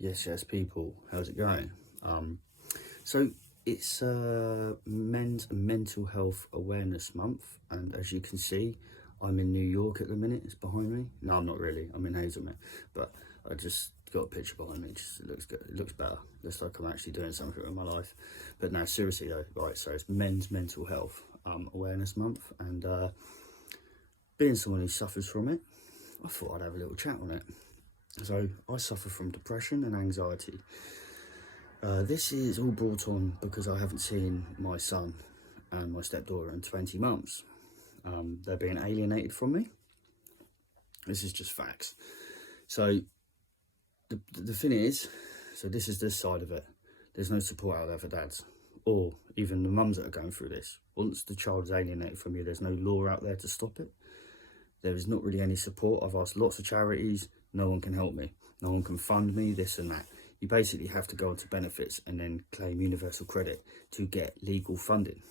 Yes, people, how's it going? So it's Men's Mental Health Awareness Month, and as you can see, I'm in New York at the minute. It's behind me. No, I'm not really. I'm in Hazelmere, but I just got a picture behind me. It looks good. It looks better. Looks like I'm actually doing something in my life. But no, seriously though, right? So it's Men's Mental Health Awareness Month, and being someone who suffers from it, I thought I'd have a little chat on it. So I suffer from depression and anxiety. This is all brought on because I haven't seen my son and my stepdaughter in 20 months. They're being alienated from me. This is just facts. So the thing is, so this is this side of it. There's no support out there for dads or even the mums that are going through this. Once the child is alienated from you, there's no law out there to stop it. There is not really any support. I've asked lots of charities. No one can help me. No one can fund me, this and that. You basically have to go onto benefits and then claim universal credit to get legal funding.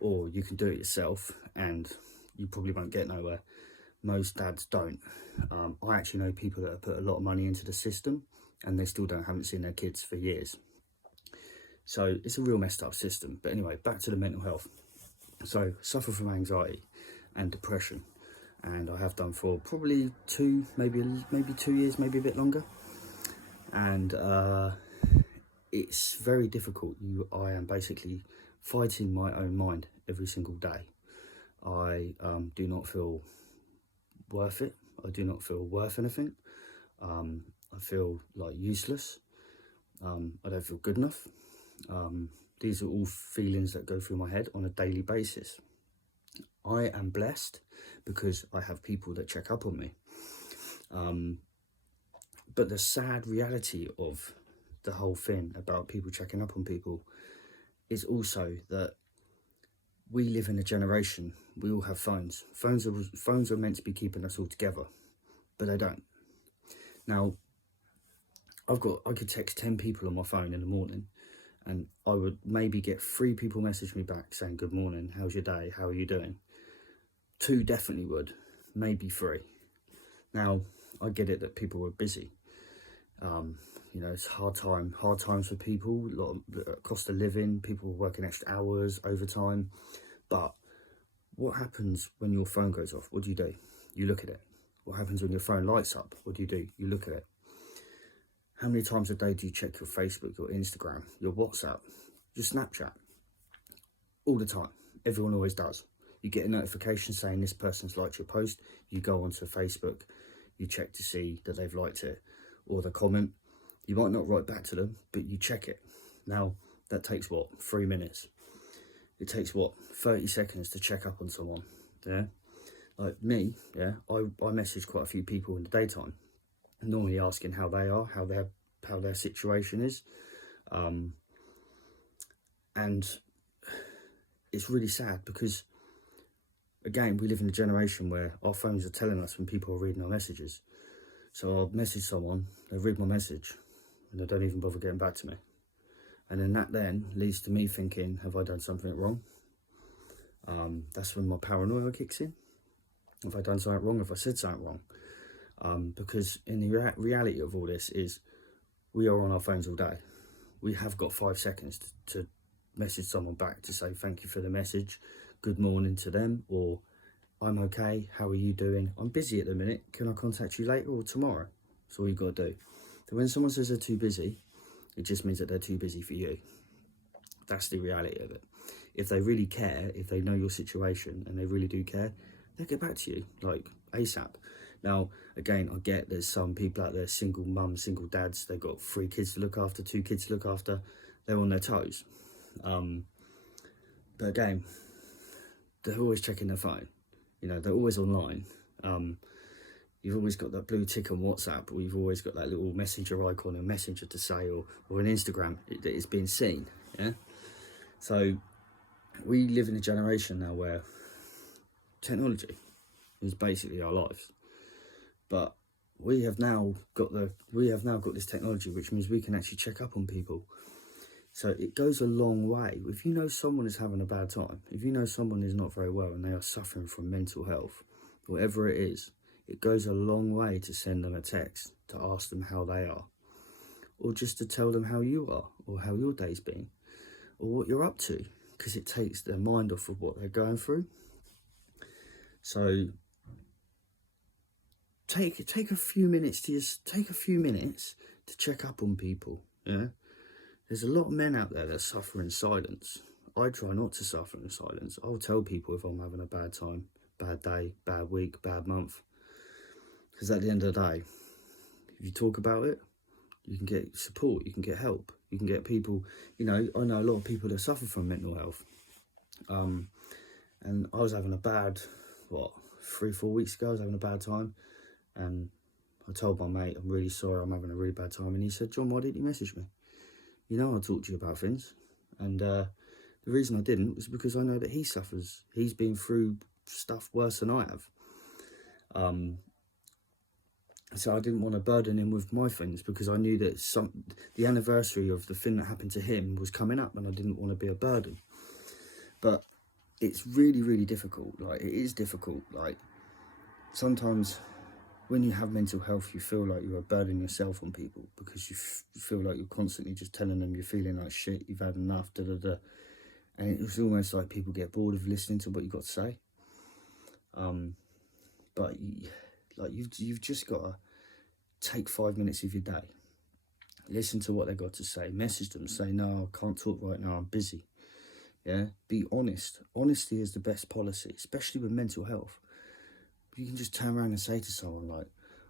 Or you can do it yourself and you probably won't get nowhere. Most dads don't. I actually know people that have put a lot of money into the system and they still haven't seen their kids for years. So it's a real messed up system. But anyway, back to the mental health. So suffer from anxiety and depression. And I have done for probably maybe 2 years, maybe a bit longer. And it's very difficult. I am basically fighting my own mind every single day. I do not feel worth it. I do not feel worth anything. I feel like useless. I don't feel good enough. These are all feelings that go through my head on a daily basis. I am blessed because I have people that check up on me. But the sad reality of the whole thing about people checking up on people is also that we live in a generation, we all have phones. Phones are meant to be keeping us all together, but they don't. Now, I could text 10 people on my phone in the morning and I would maybe get 3 people message me back saying, good morning, how's your day, how are you doing? 2 definitely would, maybe 3. Now, I get it that people were busy. It's hard times for people, a lot of cost of living, people working extra hours, overtime. But what happens when your phone goes off? What do? You look at it. What happens when your phone lights up? What do? You look at it. How many times a day do you check your Facebook, your Instagram, your WhatsApp, your Snapchat? All the time. Everyone always does. You get a notification saying this person's liked your post. You go onto Facebook, you check to see that they've liked it or the comment. You might not write back to them, but you check it. Now, that takes what? 3 minutes. It takes what? 30 seconds to check up on someone, yeah? Like me, yeah, I message quite a few people in the daytime, normally asking how they are, how their situation is. And it's really sad because, again, we live in a generation where our phones are telling us when people are reading our messages. So I'll message someone, they read my message, and they don't even bother getting back to me. And then that leads to me thinking, have I done something wrong? That's when my paranoia kicks in. Have I done something wrong? Have I said something wrong? Because in the reality of all this is we are on our phones all day. We have got 5 seconds to message someone back to say thank you for the message, good morning to them, or I'm okay, how are you doing? I'm busy at the minute, can I contact you later or tomorrow? That's all you've got to do. So when someone says they're too busy, it just means that they're too busy for you. That's the reality of it. If they really care, if they know your situation and they really do care, they'll get back to you, like ASAP. Now, again, I get there's some people out there, single mums, single dads, they've got 3 kids to look after, 2 kids to look after, they're on their toes. But again, they're always checking their phone. They're always online. You've always got that blue tick on WhatsApp, or you've always got that little messenger icon, a messenger to say, or an Instagram that is being seen, yeah? So we live in a generation now where technology is basically our lives. But we have now got this technology, which means we can actually check up on people. So it goes a long way. If you know someone is having a bad time, if you know someone is not very well and they are suffering from mental health, whatever it is, it goes a long way to send them a text to ask them how they are. or just to tell them how you are, or how your day's been, or what you're up to, because it takes their mind off of what they're going through. So take a few minutes to check up on people. Yeah, there's a lot of men out there that suffer in silence. I try not to suffer in silence. I'll tell people if I'm having a bad time, bad day, bad week, bad month, because at the end of the day, if you talk about it, you can get support, you can get help, you can get people. I know a lot of people that suffer from mental health. And I was having a bad, 3-4 weeks ago, I was having a bad time. And I told my mate, I'm really sorry, I'm having a really bad time. And he said, John, why didn't you message me? I talk to you about things. And the reason I didn't was because I know that he suffers. He's been through stuff worse than I have. So I didn't want to burden him with my things, because I knew that the anniversary of the thing that happened to him was coming up, and I didn't want to be a burden. But it's really, really difficult. It is difficult. Sometimes when you have mental health, you feel like you are burdening yourself on people, because you feel like you're constantly just telling them you're feeling like shit, you've had enough, And it's almost like people get bored of listening to what you've got to say. But you've just got to take 5 minutes of your day, listen to what they've got to say, message them, say, no, I can't talk right now, I'm busy. Yeah, be honest. Honesty is the best policy, especially with mental health. You can just turn around and say to someone like,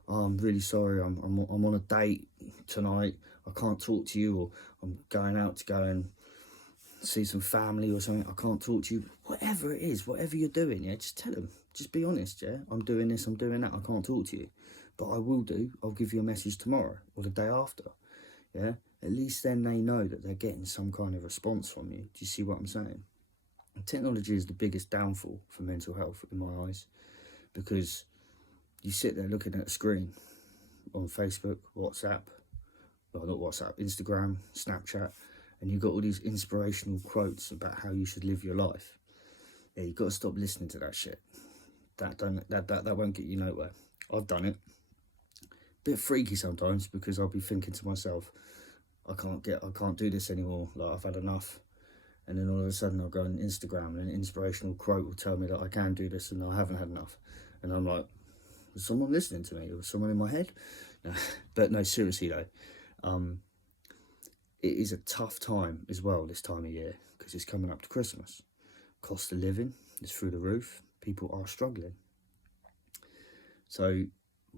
oh, I'm really sorry, I'm on a date tonight, I can't talk to you, or I'm going out to go and see some family or something, I can't talk to you. Whatever it is, whatever you're doing, yeah, just tell them. Just be honest, yeah? I'm doing this, I'm doing that, I can't talk to you. But I will do. I'll give you a message tomorrow or the day after, yeah? At least then they know that they're getting some kind of response from you. Do you see what I'm saying? And technology is the biggest downfall for mental health in my eyes, because you sit there looking at a screen on Facebook, WhatsApp, well, not WhatsApp, Instagram, Snapchat, and you've got all these inspirational quotes about how you should live your life. Yeah, you've got to stop listening to that shit. That won't get you nowhere. I've done it. Bit freaky sometimes, because I'll be thinking to myself, I can't do this anymore. I've had enough. And then all of a sudden I'll go on Instagram and an inspirational quote will tell me that I can do this and I haven't had enough. And I'm like, is someone listening to me? Or someone in my head? No. But no, seriously though, it is a tough time as well this time of year, because it's coming up to Christmas. Cost of living is through the roof. People are struggling. So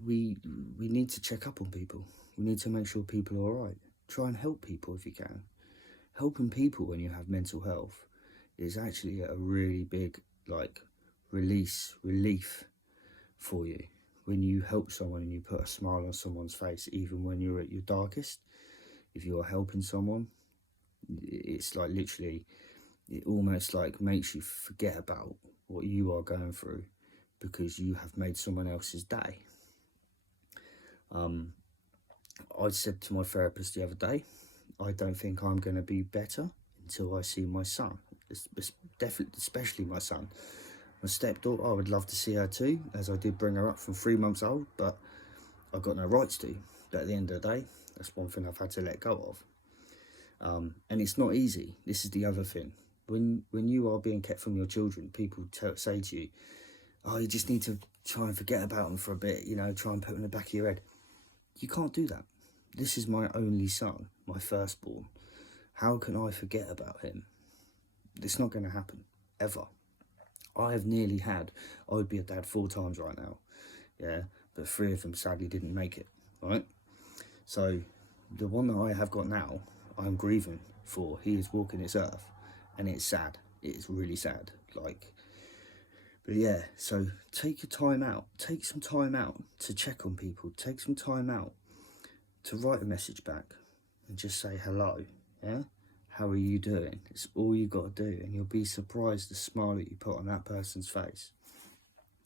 we need to check up on people. We need to make sure people are all right. Try and help people if you can. Helping people when you have mental health is actually a really big relief for you. When you help someone and you put a smile on someone's face, even when you're at your darkest, if you're helping someone, it's like literally, it almost like makes you forget about what you are going through, because you have made someone else's day. I said to my therapist the other day, I don't think I'm going to be better until I see my son. It's definitely, especially my son. My stepdaughter, I would love to see her too, as I did bring her up from 3 months old, but I've got no rights to. But at the end of the day, that's one thing I've had to let go of. And it's not easy. This is the other thing. When you are being kept from your children, people say to you, oh, you just need to try and forget about them for a bit, try and put them in the back of your head. You can't do that. This is my only son, my firstborn. How can I forget about him? It's not going to happen, ever. I would be a dad 4 times right now, yeah, but 3 of them sadly didn't make it, right? So the one that I have got now, I'm grieving for. He is walking this earth, and it's sad. It is really sad, But yeah, so take some time out to check on people, take some time out to write a message back and just say hello, yeah? How are you doing? It's all you got to do, and you'll be surprised the smile that you put on that person's face.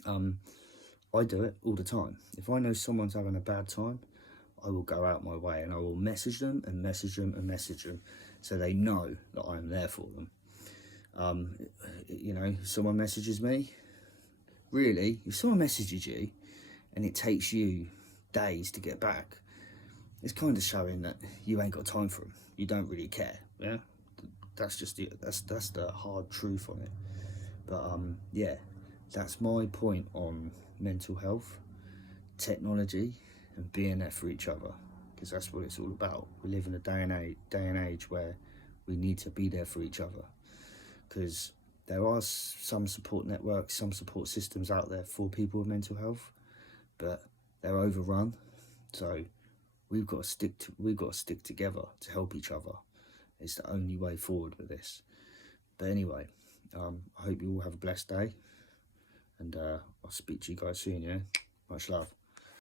I do it all the time. If I know someone's having a bad time, I will go out my way and I will message them and message them and message them, so they know that I'm there for them. If someone messages me, really, if someone messages you and it takes you days to get back, it's kind of showing that you ain't got time for them. You don't really care. Yeah, that's just that's the hard truth on it. But yeah, that's my point on mental health, technology, and being there for each other, because that's what it's all about. We live in a day and age where we need to be there for each other, because there are some support networks, some support systems out there for people with mental health, but they're overrun. So we've got to stick together to help each other. It's the only way forward with this. But anyway, I hope you all have a blessed day, and I'll speak to you guys soon. Yeah, much love.